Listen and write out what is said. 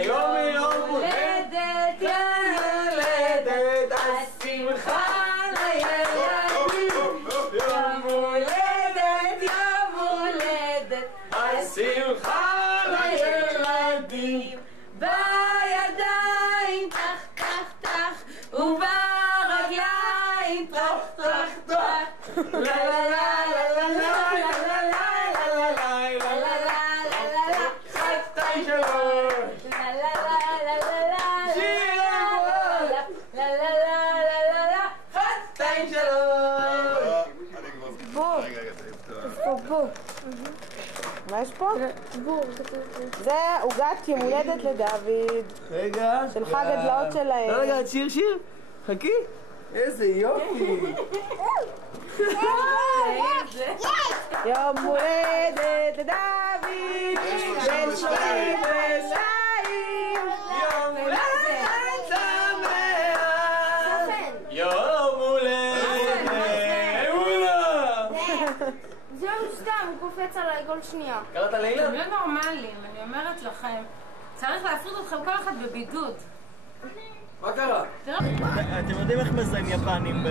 היום יום הולדת ילדת, השמחה לילדים. יום הולדת, יום הולדת, השמחה לילדים. בידיים טח טח טח, וברגליים טרח טרח טרח. לה לה לה לה לה לה לה לה לה לה לה. חתן שלוש. לה לה לה לה לה לה. שיר המון. לה לה לה לה לה לה. חתן שלוש. בוא. בוא. מה יש פה? בור. זה עוגת יום הולדת לדוד. רגע. של חג הדלאות שלהם. רגע, שיר. חכי. איזה יופי. יום הולדת לדוד, בן 32. יום הולדת שמח. יום הולדת מעולה. זהו סתם, הוא קופץ עליי כל שנייה. קראת לילה? אתם לא נורמלים, אני אומרת לכם. צריך להפריד אתכם כל אחד בבידוד. מה קרה? תראה. אתם יודעים איך מזהים יפנים